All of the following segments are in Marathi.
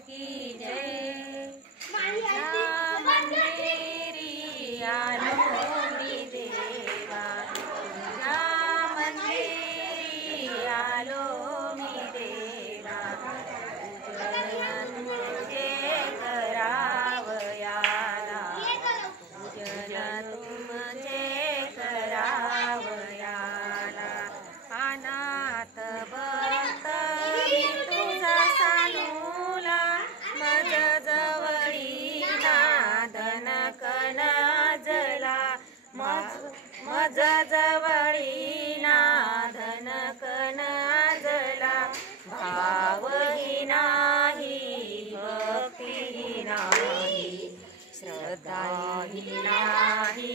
की जय। तुझ्या मंदिरी आलो मी देवा, तुझ्या मंदिरी आलो मी देवा। पूजन तुझे करावयाला, पूजन तुझे करावयाला। अनाथ भक्त मी तुझा सानुला, मज जवळी नादन कनजला, मज जवळी नादन कनजला। भावही नाही भक्तीही नाही, श्रद्धाही नाही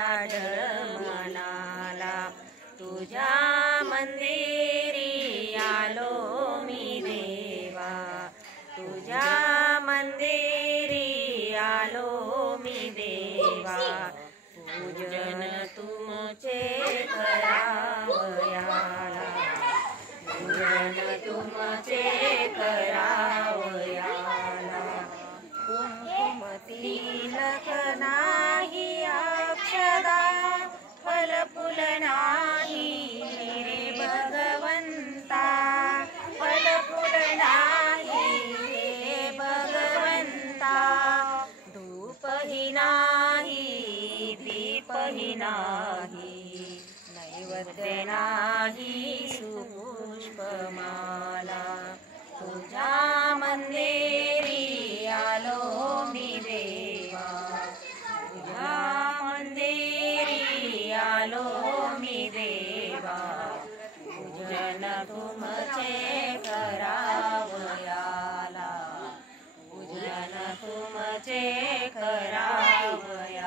आढळ मनाला। तुझ्या मंदिरी आलो मी देवा, तुझ्या मंदिरी आलो मी देवा। पूजन तुमचे करावयाला, पूजन तुमचे करावयाला। कुंकुम तिलक नाही अक्षदा, फल फुल नाही रे भगवंता, फल फुल नाही रे भगवंता। धूपही नाही दीपही नाही, नैवेद्य नाही सुपुष्पमाला। तुझ्या मंदिरी आलो मी देवा, तुझ्या मंदिरी आलो मी देवा। पूजन तुमचे करावयाला, पूजन तुमचे करावयाला।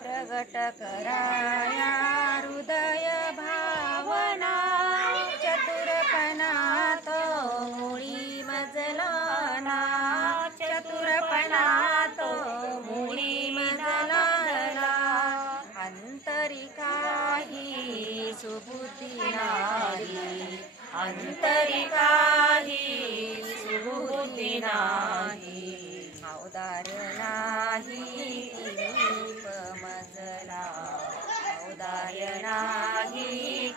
प्रगट कराया हृदय भावना, चतुरपणा तो मुळी मजला ना, चतुरपणा तो मुळी मजला ना। अंतरी काही सुबुद्धी नाही, अंतरी काही सुबुद्धी नाही। अवतार नाही किमीप मजला, अवतार नाही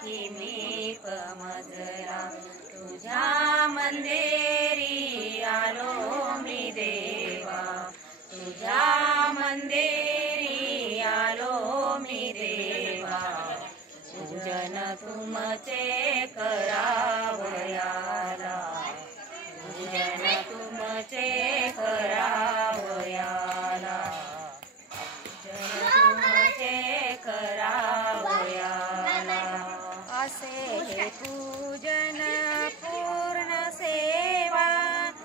किमीप मजला। तुझ्या मंदिरी आलो मी देवा, तुझ्या मंदिरी आलो मी देवा। पूजन तुमचे करावयाला, पूजन तुमचे करावयाला, पूजन तुमचे करावयाला। असे हे पूजन पूर्ण सेवा,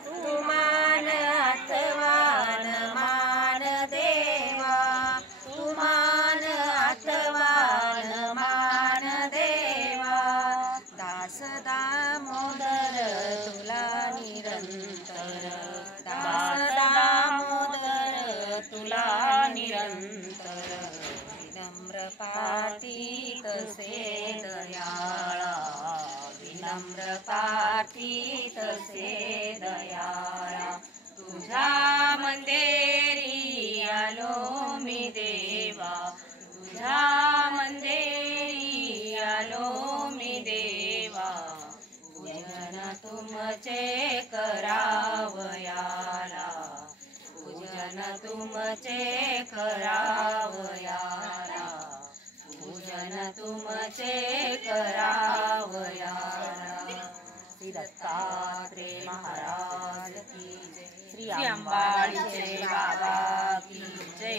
तुमान अथवान मान देवा, तुमान अथवान मान देवा। दास दामोदर तुला निरंतर, दास दामोदर तुला निरंतर। विनम्र पाती तसे दयाळा, विनम्र पाती तसे दयाळा। तुझ्या मंदिरी आलो मी देवा, तुझ्या मंदिरी आलो मी देवा। पूजन तुमचे करावयाला, पूजन तुमचे करावयाला, पूजन तुमचे करावयाला। श्री दत्तात्रेय महाराज की जय, श्री अंबाडीचे बाबा की जय।